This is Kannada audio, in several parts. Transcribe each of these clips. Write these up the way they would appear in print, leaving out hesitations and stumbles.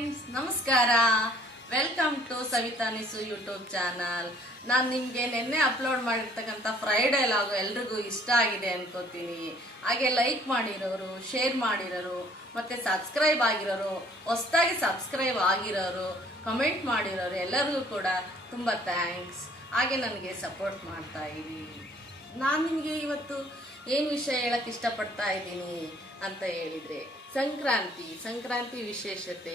ಫ್ರೆಂಡ್ಸ್, ನಮಸ್ಕಾರ. Welcome to Savita Nisu YouTube channel. ನಾನು ನಿಮ್ಗೆ ನಿನ್ನೆ ಅಪ್ಲೋಡ್ ಮಾಡಿರ್ತಕ್ಕಂಥ ಫ್ರೈಡೇ ಲಾಗು ಎಲ್ರಿಗೂ ಇಷ್ಟ ಆಗಿದೆ ಅನ್ಕೋತೀನಿ. ಹಾಗೆ ಲೈಕ್ ಮಾಡಿರೋರು, ಶೇರ್ ಮಾಡಿರೋರು, ಮತ್ತೆ ಸಬ್ಸ್ಕ್ರೈಬ್ ಆಗಿರೋರು, ಹೊಸದಾಗಿ ಸಬ್ಸ್ಕ್ರೈಬ್ ಆಗಿರೋರು, ಕಮೆಂಟ್ ಮಾಡಿರೋರು ಎಲ್ಲರಿಗೂ ಕೂಡ ತುಂಬಾ ಥ್ಯಾಂಕ್ಸ್. ಹಾಗೆ ನನಗೆ ಸಪೋರ್ಟ್ ಮಾಡ್ತಾ ಇರಿ. ನಾನು ನಿಮಗೆ ಇವತ್ತು ಏನು ವಿಷಯ ಹೇಳಕ್ ಇಷ್ಟಪಡ್ತಾ ಇದ್ದೀನಿ ಅಂತ ಹೇಳಿದ್ರೆ, ಸಂಕ್ರಾಂತಿ ವಿಶೇಷತೆ,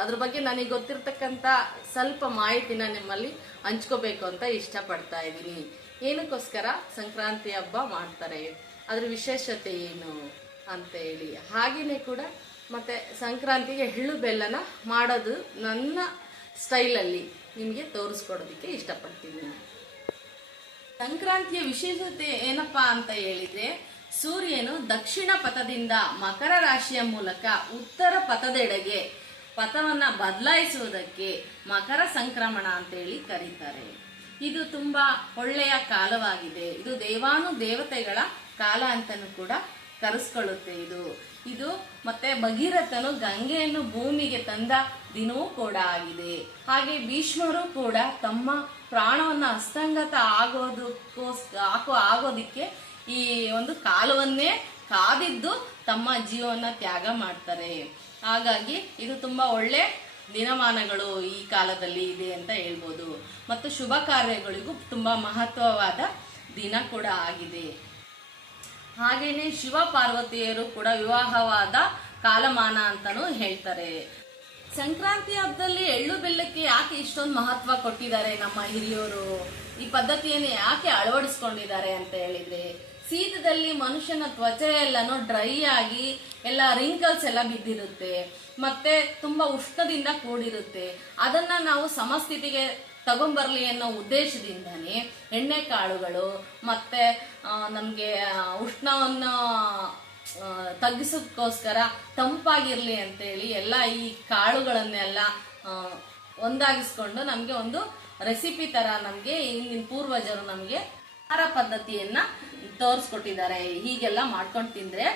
ಅದ್ರ ಬಗ್ಗೆ ನನಗೆ ಗೊತ್ತಿರ್ತಕ್ಕಂಥ ಸ್ವಲ್ಪ ಮಾಹಿತಿನ ನಿಮ್ಮಲ್ಲಿ ಹಂಚ್ಕೋಬೇಕು ಅಂತ ಇಷ್ಟಪಡ್ತಾ ಇದ್ದೀನಿ. ಏನಕ್ಕೋಸ್ಕರ ಸಂಕ್ರಾಂತಿ ಹಬ್ಬ ಮಾಡ್ತಾರೆ, ಅದ್ರ ವಿಶೇಷತೆ ಏನು ಅಂತ ಹೇಳಿ, ಹಾಗೇನೆ ಕೂಡ ಮತ್ತೆ ಸಂಕ್ರಾಂತಿಗೆ ಎಳ್ಳು ಬೆಲ್ಲನ ಮಾಡೋದು ನನ್ನ ಸ್ಟೈಲಲ್ಲಿ ನಿಮಗೆ ತೋರಿಸ್ಕೊಡೋದಕ್ಕೆ ಇಷ್ಟಪಡ್ತೀನಿ. ಸಂಕ್ರಾಂತಿಯ ವಿಶೇಷತೆ ಏನಪ್ಪಾ ಅಂತ ಹೇಳಿದ್ರೆ, ಸೂರ್ಯನು ದಕ್ಷಿಣ ಪಥದಿಂದ ಮಕರ ರಾಶಿಯ ಮೂಲಕ ಉತ್ತರ ಪಥದೆಡೆಗೆ ಪಥವನ್ನ ಬದಲಾಯಿಸುವುದಕ್ಕೆ ಮಕರ ಸಂಕ್ರಮಣ ಅಂತ ಹೇಳಿ ಕರೀತಾರೆ. ಇದು ತುಂಬಾ ಒಳ್ಳೆಯ ಕಾಲವಾಗಿದೆ. ಇದು ದೇವತೆಗಳ ಕಾಲ ಅಂತಾನು ಕೂಡ ಕರೆಸ್ಕೊಳ್ಳುತ್ತೆ. ಇದು ಮತ್ತೆ ಭಗೀರಥನು ಗಂಗೆಯನ್ನು ಭೂಮಿಗೆ ತಂದ ದಿನವೂ ಕೂಡ ಆಗಿದೆ. ಹಾಗೆ ಭೀಷ್ಮರು ಕೂಡ ತಮ್ಮ ಪ್ರಾಣವನ್ನ ಹಸ್ತಂಗತ ಆಗೋದಿಕ್ಕೆ ಈ ಒಂದು ಕಾಲವನ್ನೇ ಕಾದಿದ್ದು ತಮ್ಮ ಜೀವನ ತ್ಯಾಗ ಮಾಡ್ತಾರೆ. ಹಾಗಾಗಿ ಇದು ತುಂಬಾ ಒಳ್ಳೆ ದಿನಮಾನಗಳು ಈ ಕಾಲದಲ್ಲಿ ಇದೆ ಅಂತ ಹೇಳ್ಬೋದು. ಮತ್ತು ಶುಭ ಕಾರ್ಯಗಳಿಗೂ ತುಂಬಾ ಮಹತ್ವವಾದ ದಿನ ಕೂಡ ಆಗಿದೆ. ಹಾಗೇನೆ ಶಿವ ಪಾರ್ವತಿಯರು ಕೂಡ ವಿವಾಹವಾದ ಕಾಲಮಾನ ಅಂತಾನು ಹೇಳ್ತಾರೆ. ಸಂಕ್ರಾಂತಿ ಹಬ್ಬದಲ್ಲಿ ಎಳ್ಳು ಬೆಲ್ಲಕ್ಕೆ ಯಾಕೆ ಇಷ್ಟೊಂದು ಮಹತ್ವ ಕೊಟ್ಟಿದ್ದಾರೆ ನಮ್ಮ ಹಿರಿಯರು, ಈ ಪದ್ಧತಿಯನ್ನು ಯಾಕೆ ಅಳವಡಿಸ್ಕೊಂಡಿದ್ದಾರೆ ಅಂತ ಹೇಳಿದ್ರೆ, ಶೀತದಲ್ಲಿ ಮನುಷ್ಯನ ತ್ವಚೆ ಎಲ್ಲಾನು ಡ್ರೈ ಆಗಿ ಎಲ್ಲ ರಿಂಕಲ್ಸ್ ಎಲ್ಲ ಬಿದ್ದಿರುತ್ತೆ, ಮತ್ತೆ ತುಂಬಾ ಉಷ್ಣದಿಂದ ಕೂಡಿರುತ್ತೆ. ಅದನ್ನ ನಾವು ಸಮಸ್ಥಿತಿಗೆ ತಗೊಂಡ್ಬರ್ಲಿ ಅನ್ನೋ ಉದ್ದೇಶದಿಂದಾನೇ ಎಣ್ಣೆ ಕಾಳುಗಳು ಮತ್ತೆ ನಮ್ಗೆ ಉಷ್ಣವನ್ನು ತಗ್ಗಿಸೋದಕ್ಕೋಸ್ಕರ ತಂಪಾಗಿರ್ಲಿ ಅಂತೇಳಿ ಎಲ್ಲ ಈ ಕಾಳುಗಳನ್ನೆಲ್ಲ ಒಂದಾಗಿಸ್ಕೊಂಡು ನಮ್ಗೆ ಒಂದು ರೆಸಿಪಿ ತರ ನಮ್ಗೆ ಇಂದಿನ ಪೂರ್ವಜರು ನಮ್ಗೆ ಆಹಾರ ಪದ್ಧತಿಯನ್ನ ತೋರಿಸ್ಕೊಟ್ಟಿದ್ದಾರೆ. ಹೀಗೆಲ್ಲ ಮಾಡ್ಕೊಂಡು ತಿಂದ್ರೆ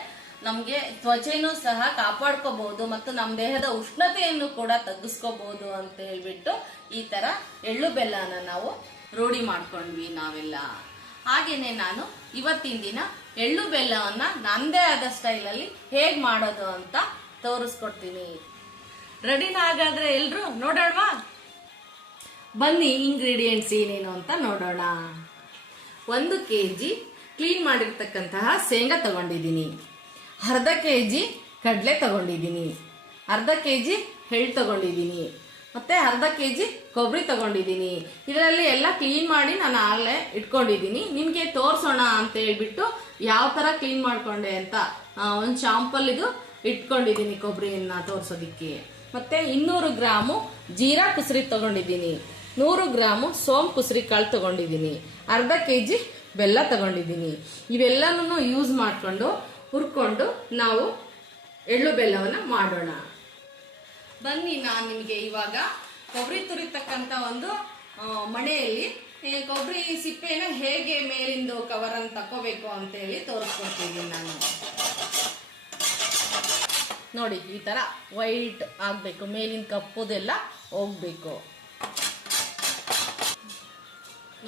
ನಮ್ಗೆ ತ್ವಚೆನೂ ಸಹ ಕಾಪಾಡ್ಕೋಬಹುದು ಮತ್ತು ನಮ್ಮ ದೇಹದ ಉಷ್ಣತೆಯನ್ನು ಕೂಡ ತಗ್ಗಿಸ್ಕೋಬಹುದು ಅಂತ ಹೇಳ್ಬಿಟ್ಟು ಈ ತರ ಎಳ್ಳು ಬೆಲ್ಲನ ನಾವು ರೂಢಿ ಮಾಡ್ಕೊಂಡ್ವಿ ನಾವೆಲ್ಲ. ಹಾಗೇನೆ ನಾನು ಇವತ್ತಿನ ದಿನ ಎಳ್ಳು ಬೆಲ್ಲವನ್ನ ನಂದೇ ಆದ ಸ್ಟೈಲಲ್ಲಿ ಹೇಗ್ ಮಾಡೋದು ಅಂತ ತೋರಿಸ್ಕೊಡ್ತೀನಿ. ರೆಡಿನ ಹಾಗಾದ್ರೆ ಎಲ್ರು ನೋಡೋಣವಾ? ಬನ್ನಿ, ಇಂಗ್ರೀಡಿಯೆಂಟ್ಸ್ ಏನೇನು ಅಂತ ನೋಡೋಣ. 1 kg ಕ್ಲೀನ್ ಮಾಡಿರ್ತಕ್ಕಂತಹ ಶೇಂಗಾ ತಗೊಂಡಿದ್ದೀನಿ, ಅರ್ಧ kg ಕಡಲೆ ತಗೊಂಡಿದ್ದೀನಿ, ಅರ್ಧ kg ಎಳ್ಳು ತಗೊಂಡಿದ್ದೀನಿ, ಮತ್ತೆ ಅರ್ಧ kg ಕೊಬ್ಬರಿ ತಗೊಂಡಿದ್ದೀನಿ. ಇದರಲ್ಲಿ ಎಲ್ಲ ಕ್ಲೀನ್ ಮಾಡಿ ನಾನು ಆಗಲೇ ಇಟ್ಕೊಂಡಿದ್ದೀನಿ. ನಿಮ್ಗೆ ತೋರ್ಸೋಣ ಅಂತ ಹೇಳ್ಬಿಟ್ಟು ಯಾವ ತರ ಕ್ಲೀನ್ ಮಾಡ್ಕೊಂಡೆ ಅಂತ ಒಂದು ಶಾಂಪಲ್ ಇದು ಇಟ್ಕೊಂಡಿದ್ದೀನಿ ಕೊಬ್ಬರಿಯನ್ನ ತೋರ್ಸೋದಿಕ್ಕೆ. ಮತ್ತೆ 200 ಗ್ರಾಮು ಜೀರಾ ಕುಸರಿ ತಗೊಂಡಿದ್ದೀನಿ, 100 ಗ್ರಾಮು ಸೋಂಪು ಕುಸರಿ ಕಾಳು ತಗೊಂಡಿದ್ದೀನಿ, ಅರ್ಧ kg ಬೆಲ್ಲ ತಗೊಂಡಿದ್ದೀನಿ. ಇವೆಲ್ಲನೂ ಯೂಸ್ ಮಾಡ್ಕೊಂಡು ಹುರ್ಕೊಂಡು ನಾವು ಎಳ್ಳು ಬೆಲ್ಲವನ್ನ ಮಾಡೋಣ. ಬನ್ನಿ, ನಾನು ನಿಮಗೆ ಇವಾಗ ಕೊಬ್ಬರಿ ತುರಿತಕ್ಕಂತ ಒಂದು ಮಣೆಯಲ್ಲಿ ಕೊಬ್ಬರಿ ಸಿಪ್ಪೆನ ಹೇಗೆ ಮೇಲಿಂದ ಕವರ್ ಅನ್ನು ತಕೋಬೇಕು ಅಂತ ಹೇಳಿ ತೋರಿಸ್ಕೊಡ್ತೀನಿ ನಾನು. ನೋಡಿ, ಈ ತರ ವೈಟ್ ಆಗ್ಬೇಕು, ಮೇಲಿನ ಕಪ್ಪುದೆಲ್ಲ ಹೋಗ್ಬೇಕು.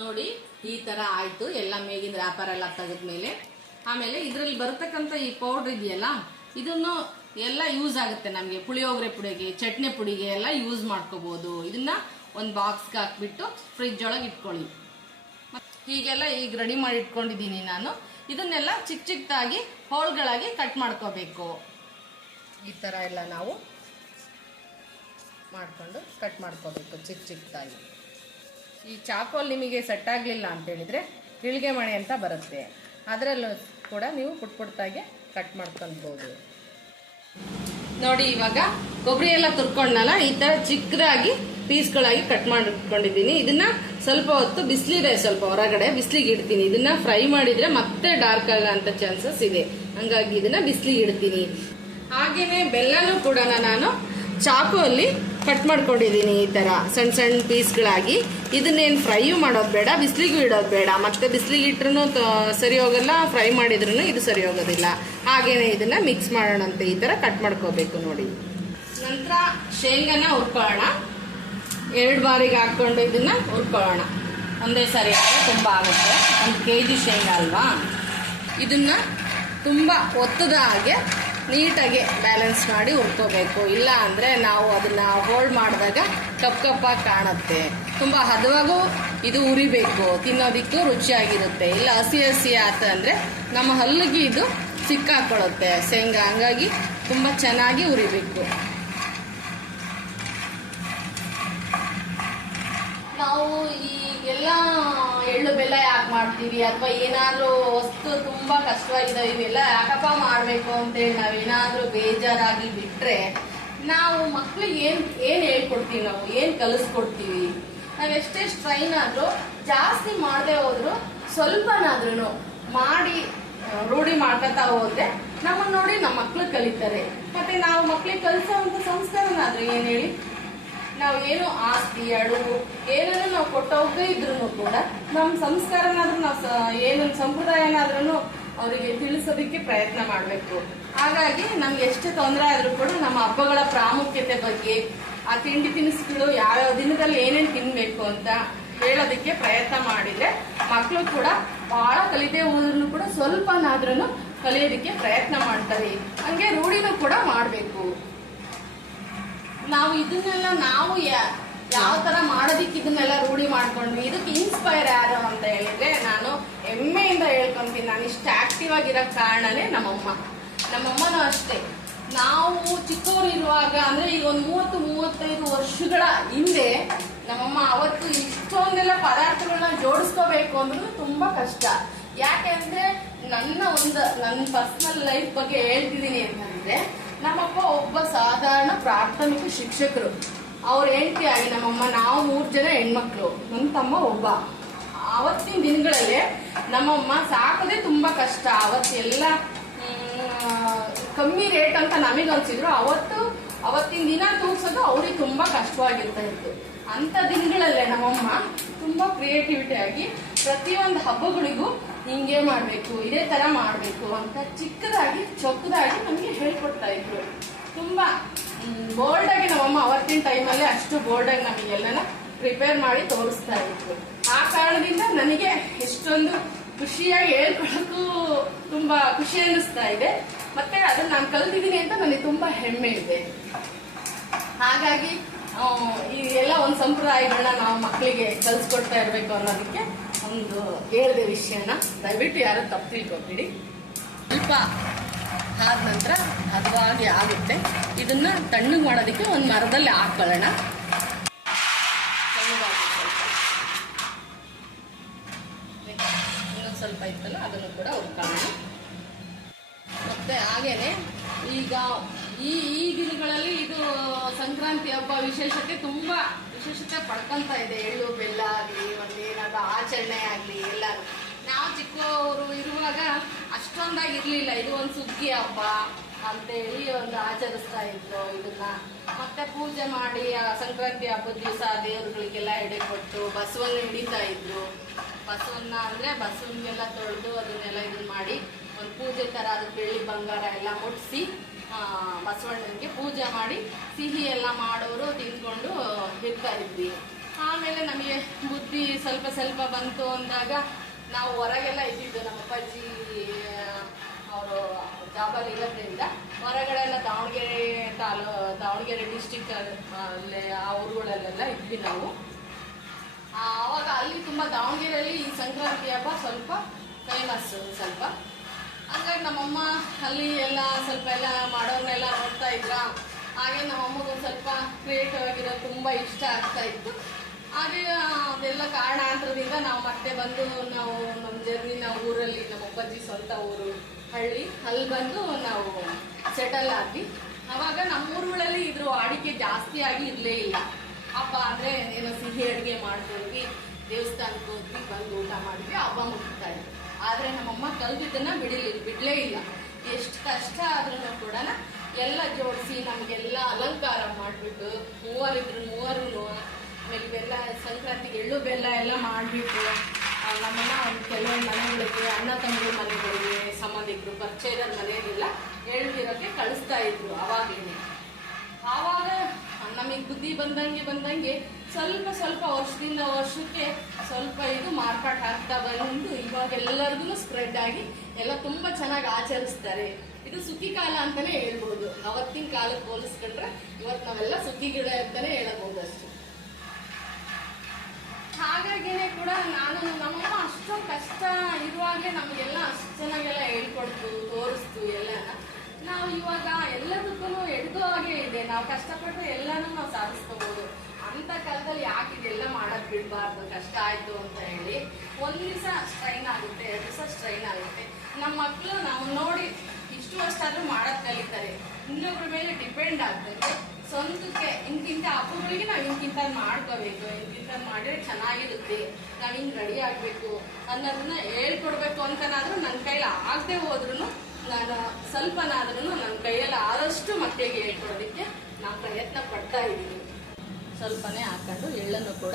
ನೋಡಿ, ಈ ತರ ಆಯ್ತು. ಎಲ್ಲ ಮೇಲಿನ ರ್ಯಾಪರ್ ಎಲ್ಲ ತೆಗೆದ್ಮೇಲೆ ಆಮೇಲೆ ಇದರಲ್ಲಿ ಬರತಕ್ಕಂತ ಈ ಪೌಡರ್ ಇದೆಯಲ್ಲ, ಇದನ್ನು ಎಲ್ಲ ಯೂಸ್ ಆಗುತ್ತೆ ನಮ್ಗೆ. ಪುಳಿಯೋಗರೆ ಪುಡಿಗೆ, ಚಟ್ನಿ ಪುಡಿಗೆ ಎಲ್ಲ ಯೂಸ್ ಮಾಡ್ಕೋಬಹುದು. ಇದನ್ನ ಒಂದು ಬಾಕ್ಸ್ಗೆ ಹಾಕ್ಬಿಟ್ಟು ಫ್ರಿಜ್ ಒಳಗೆ ಇಟ್ಕೊಳ್ಳಿ. ಹೀಗೆಲ್ಲ ಈಗ ರೆಡಿ ಮಾಡಿ ಇಟ್ಕೊಂಡಿದ್ದೀನಿ ನಾನು. ಇದನ್ನೆಲ್ಲ ಚಿಕ್ಕ ಚಿಕ್ಕದಾಗಿ ಹೋಳ್ಗಳಾಗಿ ಕಟ್ ಮಾಡ್ಕೋಬೇಕು. ಈ ತರ ಎಲ್ಲ ನಾವು ಮಾಡ್ಕೊಂಡು ಕಟ್ ಮಾಡ್ಕೋಬೇಕು ಚಿಕ್ಕ ಚಿಕ್ಕದಾಗಿ. ಈ ಚಾಕೋಲ್ ನಿಮಗೆ ಸೆಟ್ ಆಗಲಿಲ್ಲ ಅಂತ ಹೇಳಿದ್ರೆ ಇಳಿಗೆ ಮಣೆ ಅಂತ ಬರುತ್ತೆ, ಅದರಲ್ಲೂ ಕೂಡ ನೀವು ಪುಟ್ಟಾಗಿ ಕಟ್ ಮಾಡ್ಕೊಳ್ಬಹುದು. ನೋಡಿ, ಇವಾಗ ಕೊಬ್ಬರಿ ಎಲ್ಲ ತುರ್ಕೊಂಡಲ್ಲ, ಈ ತರ ಚಿಕ್ಕದಾಗಿ ಪೀಸ್ಗಳಾಗಿ ಕಟ್ ಮಾಡಿಟ್ಕೊಂಡಿದ್ದೀನಿ. ಇದನ್ನ ಸ್ವಲ್ಪ ಹೊತ್ತು ಬಿಸಿಲಿದೆ, ಸ್ವಲ್ಪ ಹೊರಗಡೆ ಬಿಸಿಲಿಗೆ ಇಡ್ತೀನಿ. ಇದನ್ನ ಫ್ರೈ ಮಾಡಿದ್ರೆ ಮತ್ತೆ ಡಾರ್ಕ್ ಆಗೋ ಚಾನ್ಸಸ್ ಇದೆ, ಹಂಗಾಗಿ ಇದನ್ನ ಬಿಸಿಲಿಗೆ ಇಡ್ತೀನಿ. ಹಾಗೇನೆ ಬೆಲ್ಲನೂ ಕೂಡ ನಾನು ಚಾಕು ಅಲ್ಲಿ ಕಟ್ ಮಾಡ್ಕೊಂಡಿದ್ದೀನಿ ಈ ತರ ಸಣ್ಣ ಸಣ್ಣ ಪೀಸ್ಗಳಾಗಿ. ಇದನ್ನೇನು ಫ್ರೈ ಮಾಡೋದು ಬೇಡ, ಬಿಸಿಲಿಗೂ ಇಡೋದು ಬೇಡ. ಮತ್ತೆ ಬಿಸಿಲಿಗೆ ಇಟ್ರು ಸರಿ ಹೋಗಲ್ಲ, ಫ್ರೈ ಮಾಡಿದ್ರು ಇದು ಸರಿ ಹೋಗೋದಿಲ್ಲ. ಹಾಗೇನೆ ಇದನ್ನ ಮಿಕ್ಸ್ ಮಾಡೋಣಂತೆ ಈ ತರ ಕಟ್ ಮಾಡ್ಕೋಬೇಕು. ನೋಡಿ, ನಂತರ ಶೇಂಗಾನ ಹುರ್ಕೊಳ್ಳೋಣ. 2 ಬಾರಿಗೆ ಹಾಕ್ಕೊಂಡು ಇದನ್ನ ಹುರ್ಕೊಳ್ಳೋಣ. ಒಂದೇ ಸಾರಿ ಆದರೆ ತುಂಬ ಆಗುತ್ತೆ. 1 kg ಶೇಂಗಾ ಅಲ್ವಾ. ಇದನ್ನ ತುಂಬ ಒತ್ತದ ಹಾಗೆ ನೀಟಾಗಿ ಬ್ಯಾಲೆನ್ಸ್ ಮಾಡಿ ಹುರ್ಕೋಬೇಕು. ಇಲ್ಲ ಅಂದರೆ ನಾವು ಅದನ್ನು ಹೋಲ್ಡ್ ಮಾಡಿದಾಗ ಕಪ್ಪಾಗಿ ಕಾಣುತ್ತೆ. ತುಂಬ ಹದವಾಗೂ ಇದು ಉರಿಬೇಕು, ತಿನ್ನೋದಕ್ಕೂ ರುಚಿಯಾಗಿರುತ್ತೆ. ಇಲ್ಲ ಹಸಿ ಆತ ಅಂದರೆ ನಮ್ಮ ಹಲ್ಲಿಗೆ ಇದು ಸಿಕ್ಕಾಕೊಳ್ಳುತ್ತೆ ಶೇಂಗಾ. ಹಂಗಾಗಿ ತುಂಬ ಚೆನ್ನಾಗಿ ಉರಿಬೇಕು. ನಾವು ಈಗೆಲ್ಲ ಎಳ್ಳು ಬೆಲ್ಲ ಯಾಕೆ ಮಾಡ್ತೀವಿ, ಅಥವಾ ಏನಾದರೂ ವಸ್ತು ತುಂಬ ಕಷ್ಟವಾಗಿದ್ದಾವೆ ಇವೆಲ್ಲ ಯಾಕಪ್ಪ ಮಾಡಬೇಕು ಅಂತೇಳಿ ನಾವೇನಾದರೂ ಬೇಜಾರಾಗಿ ಬಿಟ್ಟರೆ ನಾವು ಮಕ್ಳಿಗೆ ಏನು ಹೇಳ್ಕೊಡ್ತೀವಿ, ನಾವು ಏನು ಕಲಿಸ್ಕೊಡ್ತೀವಿ. ನಾವು ಎಷ್ಟೆಷ್ಟು ಟ್ರೈನ್ ಆದರೂ ಜಾಸ್ತಿ ಮಾಡದೆ ಹೋದ್ರು ಸ್ವಲ್ಪನಾದ್ರೂ ಮಾಡಿ ರೂಢಿ ಮಾಡ್ಕೊತಾ ಹೋದ್ರೆ ನಮ್ಮನ್ನು ನೋಡಿ ನಮ್ಮ ಮಕ್ಳು ಕಲಿತಾರೆ. ಮತ್ತೆ ನಾವು ಮಕ್ಳಿಗೆ ಕಲಿಸೋಂಥ ಸಂಸ್ಕಾರನಾದ್ರೂ ಏನು ಹೇಳಿ, ನಾವು ಏನು ಆಸ್ತಿ ಅಡುಗು ಏನನ್ನು ನಾವು ಕೊಟ್ಟೋಗೇ ಇದ್ರು ಕೂಡ ನಮ್ಮ ಸಂಸ್ಕಾರನಾದ್ರೂ ನಾವು ಏನೊಂದು ಸಂಪ್ರದಾಯನಾದ್ರೂ ಅವರಿಗೆ ತಿಳಿಸೋದಕ್ಕೆ ಪ್ರಯತ್ನ ಮಾಡಬೇಕು. ಹಾಗಾಗಿ ನಮ್ಗೆ ಎಷ್ಟು ತೊಂದರೆ ಆದ್ರೂ ಕೂಡ ನಮ್ಮ ಹಬ್ಬಗಳ ಪ್ರಾಮುಖ್ಯತೆ ಬಗ್ಗೆ, ಆ ತಿಂಡಿ ತಿನಿಸುಗಳು ಯಾವ್ಯಾವ ದಿನದಲ್ಲಿ ಏನೇನು ತಿನ್ಬೇಕು ಅಂತ ಹೇಳೋದಕ್ಕೆ ಪ್ರಯತ್ನ ಮಾಡಿದ್ರೆ ಮಕ್ಕಳು ಕೂಡ ಬಹಳ ಕಲಿತೆ ಹೋದ್ರೂ ಕೂಡ ಸ್ವಲ್ಪನಾದ್ರೂ ಕಲಿಯೋದಕ್ಕೆ ಪ್ರಯತ್ನ ಮಾಡ್ತಾರೆ. ಹಂಗೆ ರೂಢಿನೂ ಕೂಡ ಮಾಡಬೇಕು. ನಾವು ಇದನ್ನೆಲ್ಲ ನಾವು ಯಾವ ತರ ಮಾಡೋದಿಕ್ಕೆ ಇದನ್ನೆಲ್ಲ ರೂಢಿ ಮಾಡ್ಕೊಂಡ್ವಿ. ಇದಕ್ಕೆ ಇನ್ಸ್ಪೈರ್ ಯಾರು ಅಂತ ಹೇಳಿದ್ರೆ ನಾನು ಹೆಮ್ಮೆಯಿಂದ ಹೇಳ್ಕೊಂತೀನಿ. ನಾನು ಇಷ್ಟು ಆಕ್ಟಿವ್ ಆಗಿರೋಕ್ ಕಾರಣನೇ ನಮ್ಮಮ್ಮನೂ ಅಷ್ಟೇ. ನಾವು ಚಿಕ್ಕವರಿರುವಾಗ ಅಂದ್ರೆ ಈಗ ಒಂದು 30-35 ವರ್ಷಗಳ ಹಿಂದೆ ನಮ್ಮಮ್ಮ ಅವತ್ತು ಇಷ್ಟೊಂದೆಲ್ಲ ಪದಾರ್ಥಗಳನ್ನ ಜೋಡಿಸ್ಕೋಬೇಕು ಅಂದ್ರೂ ತುಂಬಾ ಕಷ್ಟ. ಯಾಕೆ ಅಂದ್ರೆ ನನ್ನ ಪರ್ಸನಲ್ ಲೈಫ್ ಬಗ್ಗೆ ಹೇಳ್ತಿದ್ದೀನಿ ಅಂತಂದ್ರೆ, ನಮ್ಮಪ್ಪ ಒಬ್ಬ ಸಾಧಾರಣ ಪ್ರಾಥಮಿಕ ಶಿಕ್ಷಕರು. ಅವ್ರ ಹೆಂಡತಿಯಾಗಿ ನಮ್ಮಮ್ಮ, ನಾವು 3 ಜನ ಹೆಣ್ಮಕ್ಳು, ನನ್ನ ತಮ್ಮ ಒಬ್ಬ. ಅವತ್ತಿನ ದಿನಗಳಲ್ಲಿ ನಮ್ಮಮ್ಮ ಸಾಕೋದೇ ತುಂಬಾ ಕಷ್ಟ. ಅವತ್ತೆಲ್ಲ ಕಮ್ಮಿ ರೇಟ್ ಅಂತ ನಮಗೆ ಅನ್ಸಿದ್ರು. ಅವತ್ತಿನ ದಿನ ತೂಗ್ಸೋದು ಅವ್ರಿಗೆ ತುಂಬಾ ಕಷ್ಟವಾಗಿರ್ತಾ ಇತ್ತು. ಅಂತ ದಿನಗಳಲ್ಲೇ ನಮ್ಮಮ್ಮ ತುಂಬಾ ಕ್ರಿಯೇಟಿವಿಟಿ ಆಗಿ ಪ್ರತಿಯೊಂದು ಹಬ್ಬಗಳಿಗೂ ಹಿಂಗೆ ಮಾಡ್ಬೇಕು, ಇದೇ ತರ ಮಾಡ್ಬೇಕು ಅಂತ ಚಿಕ್ಕದಾಗಿ ಚೊಕ್ಕದಾಗಿ ನಮ್ಗೆ ಹೇಳ್ಕೊಡ್ತಾ ಇದ್ರು. ತುಂಬಾ ಬೋಲ್ಡ್ ಆಗಿ ನಮ್ಮಮ್ಮ ಅವತ್ತಿನ ಟೈಮಲ್ಲಿ ಅಷ್ಟು ಬೋಲ್ಡ್ ಆಗಿ ನಮಗೆಲ್ಲನ ಪ್ರಿಪೇರ್ ಮಾಡಿ ತೋರಿಸ್ತಾ ಇದ್ರು. ಆ ಕಾರಣದಿಂದ ನನಗೆ ಎಷ್ಟೊಂದು ಖುಷಿಯಾಗಿ ಹೇಳ್ಕೊಳಕ್ಕೂ ತುಂಬಾ ಖುಷಿ ಅನ್ನಿಸ್ತಾ ಇದೆ. ಮತ್ತೆ ಅದನ್ನ ನಾನು ಕಲ್ತಿದ್ದೀನಿ ಅಂತ ನನಗೆ ತುಂಬಾ ಹೆಮ್ಮೆ ಇದೆ. ಹಾಗಾಗಿ ಈ ಎಲ್ಲ ಒಂದು ಸಂಪ್ರದಾಯಗಳನ್ನ ನಾವು ಮಕ್ಕಳಿಗೆ ಕಲ್ಸ್ಕೊಡ್ತಾ ಇರ್ಬೇಕು ಅನ್ನೋದಕ್ಕೆ ಒಂದು ಹೇಳಿದೆ ವಿಷಯನ. ದಯವಿಟ್ಟು ಯಾರು ತಪ್ಪು ತಿಳ್ಕೊಬೇಡಿ. ಸ್ವಲ್ಪ ಆದ ನಂತರ ಹದವಾಗಿ ಆಗುತ್ತೆ. ಇದನ್ನ ತಣ್ಣಗೆ ಮಾಡೋದಕ್ಕೆ ಒಂದು ಮರದಲ್ಲಿ ಹಾಕೊಳ್ಳೋಣ. ಇನ್ನೊಂದು ಸ್ವಲ್ಪ ಇತ್ತಲ್ಲ ಅದನ್ನು ಕೂಡ ಹುರ್ಕೊಳ್ಳೋಣ. ಮತ್ತೆ ಹಾಗೇನೆ ಈಗ ಈ ದಿನಗಳಲ್ಲಿ ಇದು ಸಂಕ್ರಾಂತಿ ಹಬ್ಬ ವಿಶೇಷತೆ ಪಡ್ಕೊಂತ ಇದೆ. ಎಳ್ಳು ಬೆಲ್ಲ ಆಗಲಿ, ಒಂದೇನಾದ್ರು ಆಚರಣೆ ಆಗಲಿ ಎಲ್ಲರೂ. ನಾವು ಚಿಕ್ಕವರು ಇರುವಾಗ ಅಷ್ಟೊಂದಾಗಿರ್ಲಿಲ್ಲ. ಇದು ಒಂದು ಸುಗ್ಗಿ ಹಬ್ಬ ಅಂತೇಳಿ ಒಂದು ಆಚರಿಸ್ತಾ ಇದ್ರು ಇದನ್ನ. ಮತ್ತೆ ಪೂಜೆ ಮಾಡಿ ಸಂಕ್ರಾಂತಿ ಹಬ್ಬದ ದಿವಸ ದೇವರುಗಳಿಗೆಲ್ಲ ಎಡೆ ಕೊಟ್ಟು ಬಸವನ್ನ ಹಿಡಿತಾ ಇದ್ರು. ಬಸವನ್ನ ಅಂದ್ರೆ ಬಸವನ್ನೆಲ್ಲ ತೊಳೆದು ಅದನ್ನೆಲ್ಲ ಇದನ್ನ ಮಾಡಿ ಒಂದು ಪೂಜೆ ತರ ಅದಕ್ಕೆ ಬೆಳ್ಳಿ ಬಂಗಾರ ಎಲ್ಲ ಮುಟ್ಸಿ ಬಸವಣ್ಣನಿಗೆ ಪೂಜೆ ಮಾಡಿ ಸಿಹಿ ಎಲ್ಲ ಮಾಡೋರು ತಿನ್ಕೊಂಡು ಇರ್ತಾ ಇದ್ವಿ. ಆಮೇಲೆ ನಮಗೆ ಬುದ್ಧಿ ಸ್ವಲ್ಪ ಬಂತು ಅಂದಾಗ ನಾವು ಹೊರಗೆಲ್ಲ ಇದ್ದಿದ್ದು. ನಮ್ಮ ಅಪ್ಪಾಜಿ ಅವರು ಜಾಬಲ್ಲಿ ಇರೋದ್ರಿಂದ ಹೊರಗಡೆಲ್ಲ ದಾವಣಗೆರೆ ಡಿಸ್ಟಿಕ್ ಅಲ್ಲೇ ಆ ಊರುಗಳಲ್ಲೆಲ್ಲ ಇದ್ವಿ ನಾವು. ಆವಾಗ ಅಲ್ಲಿ ತುಂಬ ದಾವಣಗೆರೆಯಲ್ಲಿ ಈ ಸಂಕ್ರಾಂತಿ ಹಬ್ಬ ಸ್ವಲ್ಪ ಫೇಮಸ್ ಸ್ವಲ್ಪ. ಹಂಗಾಗಿ ನಮ್ಮಮ್ಮ ಅಲ್ಲಿ ಎಲ್ಲ ಸ್ವಲ್ಪ ಎಲ್ಲ ಮಾಡೋರ್ನೆಲ್ಲ ನೋಡ್ತಾ ಇದ್ರ. ಹಾಗೆ ನಮ್ಮಮ್ಮಗೆ ಒಂದು ಸ್ವಲ್ಪ ಕ್ರಿಯೇಟಿವ್ ಆಗಿರೋದು ತುಂಬ ಇಷ್ಟ ಆಗ್ತಾ ಇತ್ತು. ಹಾಗೆ ಅದೆಲ್ಲ ಕಾರಣಾಂತರದಿಂದ ನಾವು ಮತ್ತೆ ಬಂದು ನಾವು ನಮ್ಮ ಜರ್ನಿನ ಊರಲ್ಲಿ, ನಮ್ಮ ಅಪ್ಪಾಜಿ ಸ್ವಂತ ಊರು ಹಳ್ಳಿ, ಅಲ್ಲಿ ಬಂದು ನಾವು ಸೆಟಲ್ ಆದ್ವಿ. ಅವಾಗ ನಮ್ಮ ಊರುಗಳಲ್ಲಿ ಇದ್ರ ವಾಡಿಕೆ ಜಾಸ್ತಿ ಆಗಿ ಇರಲೇ ಇಲ್ಲ. ಹಬ್ಬ ಅಂದರೆ ಏನೋ ಸಿಹಿ ಅಡುಗೆ ಮಾಡ್ಕೊಂಡ್ವಿ, ದೇವಸ್ಥಾನಕ್ಕೆ ಹೋದ್ವಿ, ಬಂದು ಊಟ ಮಾಡಿದ್ವಿ, ಹಬ್ಬ ಮುಗಿಸ್ತಾ ಇದ್ವಿ. ಆದರೆ ನಮ್ಮಮ್ಮ ಕಲ್ತಿದ್ದನ್ನ ಬಿಡಲೇ ಇಲ್ಲ. ಎಷ್ಟು ಕಷ್ಟ ಆದ್ರೂ ಕೂಡ ಎಲ್ಲ ಜೋಡಿಸಿ ನಮಗೆಲ್ಲ ಅಲಂಕಾರ ಮಾಡಿಬಿಟ್ಟು ಮೂವರು ಆಮೇಲೆ ಬೆಲ್ಲ ಸಂಕ್ರಾಂತಿಗೆ ಎಳ್ಳು ಬೆಲ್ಲ ಎಲ್ಲ ಮಾಡಿಬಿಟ್ಟು ನಮ್ಮನ್ನ ಕೆಲವೊಂದು ಮನೆಗಳಿಗೆ, ಅಣ್ಣ ತಮ್ಮರ ಮನೆಗಳಿಗೆ, ಸಂಬಂಧಿಕರು ಪರಿಚಯದ ಮನೆಗೆಲ್ಲ ಎಳ್ದಿರೋಕ್ಕೆ ಕಳಿಸ್ತಾ ಇದ್ರು ಅವಾಗಲೇ. ಆವಾಗ ನಮಗೆ ಬುದ್ಧಿ ಬಂದಂಗೆ ಸ್ವಲ್ಪ ಸ್ವಲ್ಪ ವರ್ಷದಿಂದ ವರ್ಷಕ್ಕೆ ಸ್ವಲ್ಪ ಇದು ಮಾರ್ಪಾಟ್ ಆಗ್ತಾ ಬಂದು ಇವಾಗ ಎಲ್ಲರಿಗೂ ಸ್ಪ್ರೆಡ್ ಆಗಿ ಎಲ್ಲ ತುಂಬಾ ಚೆನ್ನಾಗಿ ಆಚರಿಸ್ತಾರೆ. ಇದು ಸುಗ್ಗಿ ಕಾಲ ಅಂತಾನೆ ಹೇಳ್ಬೋದು. ಅವತ್ತಿನ ಕಾಲಕ್ಕೆ ಹೋಲಿಸ್ಕೊಂಡ್ರೆ ಇವತ್ತು ನಾವೆಲ್ಲ ಸುಗ್ಗಿಗಿಡ ಅಂತಾನೆ ಹೇಳಬಹುದು ಅಷ್ಟೇ. ಹಾಗಾಗಿನೇ ಕೂಡ ನಾನು ನಮ್ಮಮ್ಮ ಅಷ್ಟೊಂದು ಕಷ್ಟ ಇರುವಾಗಲೇ ನಮಗೆಲ್ಲ ಅಷ್ಟು ಚೆನ್ನಾಗೆಲ್ಲ ಹೇಳ್ಕೊಡ್ತು, ತೋರಿಸ್ತು ಎಲ್ಲನ. ನಾವು ಇವಾಗ ಎಲ್ಲದಕ್ಕೂ ಎಡ್ದು ಹಾಗೆ ಇದೆ. ನಾವು ಕಷ್ಟಪಟ್ಟರೆ ಎಲ್ಲನೂ ನಾವು ಸಾಧಿಸ್ಕೋಬಹುದು. ಅಂತ ಕಾಲದಲ್ಲಿ ಯಾಕೆ ಇದೆಲ್ಲ ಮಾಡಕ್ ಬಿಡಬಾರ್ದು, ಕಷ್ಟ ಆಯ್ತು ಅಂತ ಹೇಳಿ. ಒಂದ್ ದಿವಸ ಸ್ಟ್ರೈನ್ ಆಗುತ್ತೆ, 2 ದಿವಸ ಸ್ಟ್ರೈನ್ ಆಗುತ್ತೆ. ನಮ್ಮ ಮಕ್ಕಳು ನಾವು ನೋಡಿ ಇಷ್ಟು ವರ್ಷ ಆದ್ರೂ ಮಾಡಕ್ ಕಲಿತಾರೆ. ಇನ್ನೊಬ್ರ ಮೇಲೆ ಡಿಪೆಂಡ್ ಆಗ್ತದೆ. ಸ್ವಂತಕ್ಕೆ ಇಂತಿಂತ ಹಬ್ಬಗಳಿಗೆ ನಾವು ಇಂತಿಂತ ಮಾಡ್ಕೋಬೇಕು, ಇಂತಿಂತ ಮಾಡಿದ್ರೆ ಚೆನ್ನಾಗಿರುತ್ತೆ, ನಾವ್ ಹಿಂಗ್ ರೆಡಿ ಆಗ್ಬೇಕು ಅನ್ನೋದನ್ನ ಹೇಳ್ಕೊಡ್ಬೇಕು ಅಂತನಾದ್ರೂ ನನ್ನ ಕೈಲಿ ಆಗದೆ ಹೋದ್ರು ನಾನು ಸ್ವಲ್ಪನಾದ್ರೂ ನನ್ನ ಕೈಯಲ್ಲಿ ಆದಷ್ಟು ಮಕ್ಕಳಿಗೆ ಹೇಳ್ಕೊಡೋದಕ್ಕೆ ನಾನು ಪ್ರಯತ್ನ ಪಡ್ತಾ ಇದ್ದೀನಿ. ಸ್ವಲ್ಪನೇ ಹಾಕೊಂಡು ಎಳ್ಳನ್ನು ಕೂಡ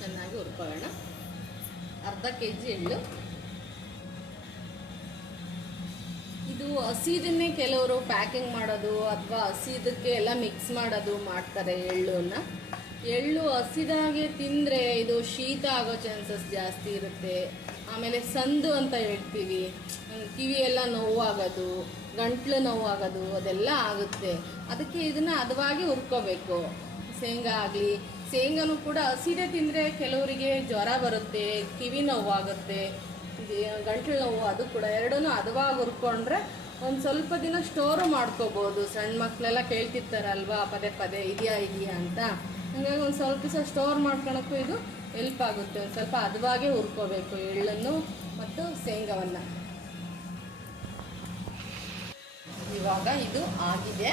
ಚೆನ್ನಾಗಿ ಹುರ್ಕೊಳ್ಳೋಣ. ಅರ್ಧ kg ಎಳ್ಳು. ಇದು ಹಸಿದನ್ನೇ ಕೆಲವರು ಪ್ಯಾಕಿಂಗ್ ಮಾಡೋದು ಅಥವಾ ಹಸಿದಕ್ಕೆ ಎಲ್ಲ ಮಿಕ್ಸ್ ಮಾಡೋದು ಮಾಡ್ತಾರೆ ಎಳ್ಳನ್ನ. ಎಳ್ಳು ಹಸಿದಾಗೆ ತಿಂದರೆ ಇದು ಶೀತ ಆಗೋ ಚಾನ್ಸಸ್ ಜಾಸ್ತಿ ಇರುತ್ತೆ. ಆಮೇಲೆ ಸಂದು ಅಂತ ಹೇಳ್ತೀವಿ, ಕಿವಿ ಎಲ್ಲ ನೋವಾಗೋದು, ಗಂಟ್ಲು ನೋವಾಗೋದು ಅದೆಲ್ಲ ಆಗುತ್ತೆ. ಅದಕ್ಕೆ ಇದನ್ನ ಹದವಾಗಿ ಹುರ್ಕೋಬೇಕು. ಶೇಂಗಾ ಆಗಲಿ, ಶೇಂಗಾನು ಕೂಡ ಹಸಿದೆ ತಿಂದರೆ ಕೆಲವರಿಗೆ ಜ್ವರ ಬರುತ್ತೆ, ಕಿವಿ ನೋವಾಗುತ್ತೆ, ಗಂಟ್ಲು ನೋವು, ಅದು ಕೂಡ ಎರಡನ್ನೂ ಹದವಾಗಿ ಹುರ್ಕೊಂಡ್ರೆ ಒಂದು ಸ್ವಲ್ಪ ದಿನ ಸ್ಟೋರು ಮಾಡ್ಕೋಬೋದು. ಸಣ್ಣ ಮಕ್ಕಳೆಲ್ಲ ಕೇಳ್ತಿರ್ತಾರಲ್ವಾ ಪದೇ ಪದೇ ಇದೆಯಾ ಅಂತ. ಹಾಗಾಗಿ ಒಂದು ಸ್ವಲ್ಪ ದಿವಸ ಸ್ಟೋರ್ ಮಾಡ್ಕೊಳಕ್ಕೂ ಇದು ಹೆಲ್ಪ್ ಆಗುತ್ತೆ. ಒಂದು ಸ್ವಲ್ಪ ಹದವಾಗೇ ಹುರ್ಕೋಬೇಕು ಎಳ್ಳನ್ನು ಮತ್ತು ಶೇಂಗಾವನ್ನು. ಇವಾಗ ಇದು ಆಗಿದೆ,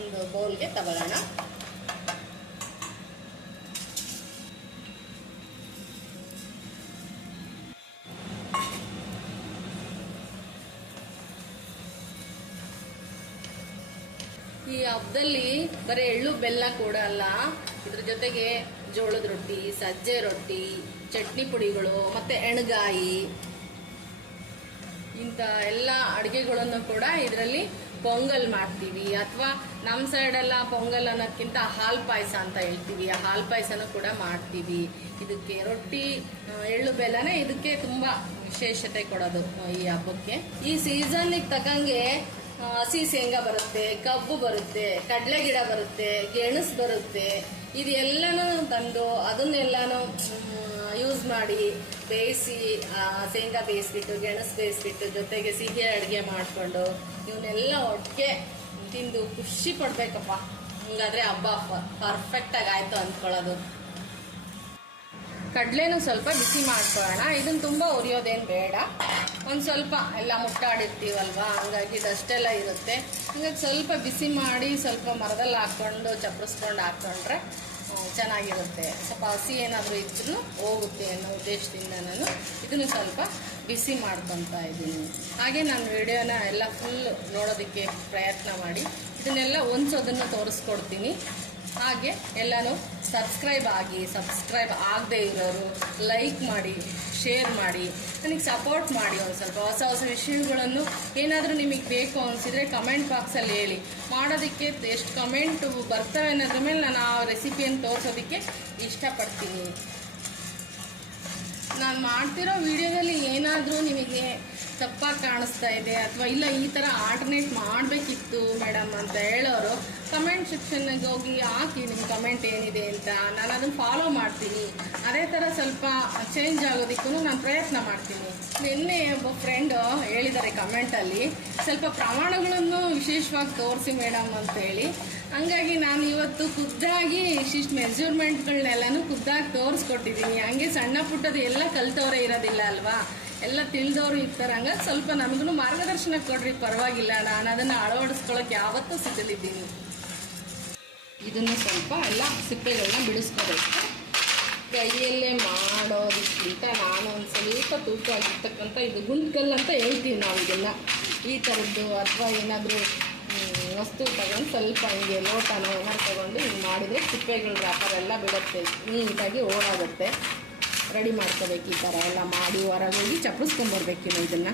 ಒಂದು ಬೌಲ್ಗೆ ತಗೊಳ್ಳೋಣ. ಈ ಹಬ್ಬದಲ್ಲಿ ಬರೀ ಎಳ್ಳು ಬೆಲ್ಲ ಕೂಡ ಅಲ್ಲ, ಇದ್ರ ಜೊತೆಗೆ ಜೋಳದ ರೊಟ್ಟಿ, ಸಜ್ಜೆ ರೊಟ್ಟಿ, ಚಟ್ನಿ ಪುಡಿಗಳು ಮತ್ತೆ ಎಣ್ಗಾಯಿ ಇಂಥ ಎಲ್ಲ ಅಡುಗೆಗಳನ್ನು ಕೂಡ ಇದರಲ್ಲಿ ಪೊಂಗಲ್ ಮಾಡ್ತೀವಿ. ಅಥವಾ ನಮ್ಮ ಸೈಡೆಲ್ಲ ಪೊಂಗಲ್ ಅನ್ನೋದಕ್ಕಿಂತ ಹಾಲು ಪಾಯಸ ಅಂತ ಹೇಳ್ತೀವಿ, ಆ ಹಾಲು ಪಾಯಸನೂ ಕೂಡ ಮಾಡ್ತೀವಿ. ಇದಕ್ಕೆ ರೊಟ್ಟಿ, ಎಳ್ಳು ಬೆಲ್ಲನೇ ಇದಕ್ಕೆ ತುಂಬ ವಿಶೇಷತೆ ಕೊಡೋದು ಈ ಹಬ್ಬಕ್ಕೆ. ಈ ಸೀಸನ್ಗೆ ತಕ್ಕಂಗೆ ಹಸಿ ಶೇಂಗಾ ಬರುತ್ತೆ, ಕಬ್ಬು ಬರುತ್ತೆ, ಕಡಲೆ ಗಿಡ ಬರುತ್ತೆ, ಗೆಣಸು ಬರುತ್ತೆ. ಇದೆಲ್ಲನೂ ತಂದು ಅದನ್ನೆಲ್ಲನೂ ಯೂಸ್ ಮಾಡಿ ಬೇಯಿಸಿ, ಶೇಂಗಾ ಬೇಯಿಸ್ಬಿಟ್ಟು, ಗೆಣಸು ಬೇಯಿಸ್ಬಿಟ್ಟು, ಜೊತೆಗೆ ಸಿಹಿ ಅಡುಗೆ ಮಾಡಿಕೊಂಡು ಇವನ್ನೆಲ್ಲ ಒಟ್ಟಿಗೆ ತಿಂದು ಖುಷಿ ಪಡ್ಬೇಕಪ್ಪ. ಹಂಗಾದ್ರೆ ಹಬ್ಬ ಪರ್ಫೆಕ್ಟಾಗಿ ಆಯಿತು ಅಂದ್ಕೊಳ್ಳೋದು. ಕಡಲೆನೂ ಸ್ವಲ್ಪ ಬಿಸಿ ಮಾಡ್ಕೊಳ್ಳೋಣ. ಇದನ್ನು ತುಂಬ ಉರಿಯೋದೇನು ಬೇಡ. ಒಂದು ಸ್ವಲ್ಪ ಎಲ್ಲ ಮುಟ್ಟಾಡಿರ್ತೀವಲ್ವಾ, ಹಂಗಾಗಿ ಡಸ್ಟೆಲ್ಲ ಇರುತ್ತೆ. ಹಂಗಾಗಿ ಸ್ವಲ್ಪ ಬಿಸಿ ಮಾಡಿ ಸ್ವಲ್ಪ ಮರದಲ್ಲಿ ಹಾಕ್ಕೊಂಡು ಚಪ್ಪರಿಸ್ಕೊಂಡು ಹಾಕ್ಕೊಂಡ್ರೆ ಚೆನ್ನಾಗಿರುತ್ತೆ. ಸ್ವಲ್ಪ ಹಸಿ ಏನಾದರೂ ಇದ್ರೂ ಹೋಗುತ್ತೆ ಅನ್ನೋ ಉದ್ದೇಶದಿಂದ ನಾನು ಇದನ್ನು ಸ್ವಲ್ಪ ಬಿಸಿ ಮಾಡ್ಕೊತಾ ಇದ್ದೀನಿ. ಹಾಗೆ ನಾನು ವಿಡಿಯೋನ ಎಲ್ಲ ಫುಲ್ ನೋಡೋದಕ್ಕೆ ಪ್ರಯತ್ನ ಮಾಡಿ ಇದನ್ನೆಲ್ಲ ಹೊಂಚೋದನ್ನು ತೋರಿಸ್ಕೊಡ್ತೀನಿ. ಹಾಗೆ ಎಲ್ಲನೂ ಸಬ್ಸ್ಕ್ರೈಬ್ ಆಗದೆ ಇರೋರು ಲೈಕ್ ಮಾಡಿ, ಶೇರ್ ಮಾಡಿ, ನನಗೆ ಸಪೋರ್ಟ್ ಮಾಡಿ. ಒಂದು ಸ್ವಲ್ಪ ಹೊಸ ಹೊಸ ವಿಷಯಗಳನ್ನು ಏನಾದರೂ ನಿಮಗೆ ಬೇಕು ಅನಿಸಿದರೆ ಕಮೆಂಟ್ ಬಾಕ್ಸಲ್ಲಿ ಹೇಳಿ. ಮಾಡೋದಕ್ಕೆ ಎಷ್ಟು ಕಮೆಂಟು ಬರ್ತವೆ ಅನ್ನೋದ್ರ ಮೇಲೆ ನಾನು ಆ ರೆಸಿಪಿಯನ್ನು ತೋರಿಸೋದಕ್ಕೆ ಇಷ್ಟಪಡ್ತೀನಿ. ನಾನು ಮಾಡ್ತಿರೋ ವಿಡಿಯೋದಲ್ಲಿ ಏನಾದರೂ ನಿಮಗೆ ತಪ್ಪಾಗಿ ಕಾಣಿಸ್ತಾ ಇದೆ ಅಥವಾ ಇಲ್ಲ ಈ ಥರ ಆಲ್ಟರ್ನೇಟ್ ಮಾಡಬೇಕಿತ್ತು ಮೇಡಮ್ ಅಂತ ಹೇಳೋರು ಕಮೆಂಟ್ ಸೆಕ್ಷನ್ಗೆ ಹೋಗಿ ಹಾಕಿ ನಿಮ್ಮ ಕಮೆಂಟ್ ಏನಿದೆ ಅಂತ. ನಾನು ಅದನ್ನು ಫಾಲೋ ಮಾಡ್ತೀನಿ. ಅದೇ ಥರ ಸ್ವಲ್ಪ ಚೇಂಜ್ ಆಗೋದಕ್ಕೂ ನಾನು ಪ್ರಯತ್ನ ಮಾಡ್ತೀನಿ. ನಿನ್ನೆ ಒಬ್ಬ ಫ್ರೆಂಡು ಹೇಳಿದ್ದಾರೆ ಕಮೆಂಟಲ್ಲಿ, ಸ್ವಲ್ಪ ಪ್ರಮಾಣಗಳನ್ನು ವಿಶೇಷವಾಗಿ ತೋರಿಸಿ ಮೇಡಮ್ ಅಂತ ಹೇಳಿ. ಹಂಗಾಗಿ ನಾನು ಇವತ್ತು ಖುದ್ದಾಗಿ ಇಷ್ಟಿಷ್ಟು ಮೆಜರ್ಮೆಂಟ್ಗಳನ್ನೆಲ್ಲನೂ ಖುದ್ದಾಗಿ ತೋರಿಸ್ಕೊಟ್ಟಿದ್ದೀನಿ. ಹಂಗೆ ಸಣ್ಣ ಪುಟ್ಟದು ಎಲ್ಲ ಕಲ್ತವರೇ ಇರೋದಿಲ್ಲ ಅಲ್ವಾ, ಎಲ್ಲ ತಿಳಿದವರು ಇರ್ತಾರೆ. ಹಂಗಾಗಿ ಸ್ವಲ್ಪ ನಮಗೂ ಮಾರ್ಗದರ್ಶನ ಕೊಡ್ರಿ, ಪರವಾಗಿಲ್ಲ. ನಾನು ಅದನ್ನು ಅಳವಡಿಸ್ಕೊಳ್ಳೋಕೆ ಯಾವತ್ತೂ ಸಿದ್ಧಲಿದ್ದೀನಿ. ಇದನ್ನು ಸ್ವಲ್ಪ ಎಲ್ಲ ಸಿಪ್ಪೆಗಳನ್ನ ಬಿಡಿಸ್ಕೋಬೇಕು. ಕೈಯಲ್ಲೇ ಮಾಡೋದಕ್ಕಿಂತ ನಾನು ಒಂದು ಸ್ವಲ್ಪ ತೂಕ ಆಗಿರ್ತಕ್ಕಂಥ ಇದು ಗುಂಡ್ಕಲ್ಲು ಅಂತ ಹೇಳ್ತೀವಿ ನಾವು ಇದನ್ನು. ಈ ಥರದ್ದು ಅಥವಾ ಏನಾದರೂ ವಸ್ತು ತಗೊಂಡು ಸ್ವಲ್ಪ ಹಿಂಗೆ ಲೋಟನೋ ಏನಾದ್ರು ತೊಗೊಂಡು ಹಿಂಗೆ ಮಾಡಿದರೆ ಸಿಪ್ಪೆಗಳು ವ್ಯಾಪಾರ ಎಲ್ಲ ಬಿಡುತ್ತೆ, ನೀಟಾಗಿ ಓಡಾಗುತ್ತೆ. ರೆಡಿ ಮಾಡ್ಕೋಬೇಕು. ಈ ಥರ ಎಲ್ಲ ಮಾಡಿ ಹೊರಗೆ ಹೋಗಿ ಚಪ್ಪರಿಸ್ಕೊಂಬರ್ಬೇಕಿನ್ನು ಇದನ್ನು.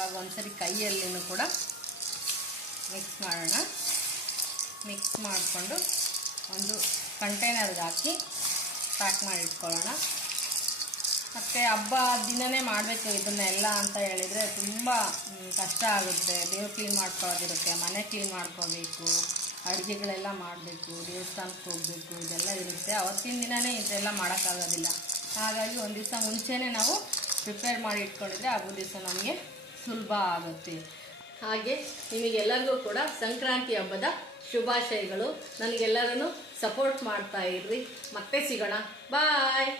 ಇವಾಗ ಒಂದ್ಸರಿ ಕೈಯಲ್ಲಿನೂ ಕೂಡ ಮಿಕ್ಸ್ ಮಾಡೋಣ. ಮಿಕ್ಸ್ ಮಾಡಿಕೊಂಡು ಒಂದು ಕಂಟೈನರ್ಗೆ ಹಾಕಿ ಪ್ಯಾಕ್ ಮಾಡಿ ಇಟ್ಕೊಳ್ಳೋಣ. ಮತ್ತು ಹಬ್ಬ ದಿನವೇ ಮಾಡಬೇಕು ಇದನ್ನೆಲ್ಲ ಅಂತ ಹೇಳಿದರೆ ತುಂಬ ಕಷ್ಟ ಆಗುತ್ತೆ. ದೇವ್ರು ಕ್ಲೀನ್ ಮಾಡ್ಕೊಳ್ಳೋದಿರುತ್ತೆ, ಮನೆ ಕ್ಲೀನ್ ಮಾಡ್ಕೋಬೇಕು, ಅಡುಗೆಗಳೆಲ್ಲ ಮಾಡಬೇಕು, ದೇವಸ್ಥಾನಕ್ಕೆ ಹೋಗಬೇಕು, ಇದೆಲ್ಲ ಇರುತ್ತೆ. ಅವತ್ತಿನ ದಿನವೇ ಇದೆಲ್ಲ ಮಾಡೋಕ್ಕಾಗೋದಿಲ್ಲ. ಹಾಗಾಗಿ ಒಂದು ದಿವಸ ಮುಂಚೆನೇ ನಾವು ಪ್ರಿಪೇರ್ ಮಾಡಿ ಇಟ್ಕೊಂಡಿದ್ರೆ ಹಬ್ಬದ ದಿವಸ ನಮಗೆ ಸುಲಭ ಆಗುತ್ತೆ. ಹಾಗೆ ನಿಮಗೆಲ್ಲರಿಗೂ ಕೂಡ ಸಂಕ್ರಾಂತಿ ಹಬ್ಬದ ಶುಭಾಶಯಗಳು. ನನಗೆಲ್ಲರೂ ಸಪೋರ್ಟ್ ಮಾಡ್ತಾ ಇರ್ರಿ. ಮತ್ತೆ ಸಿಗೋಣ. ಬಾಯ್.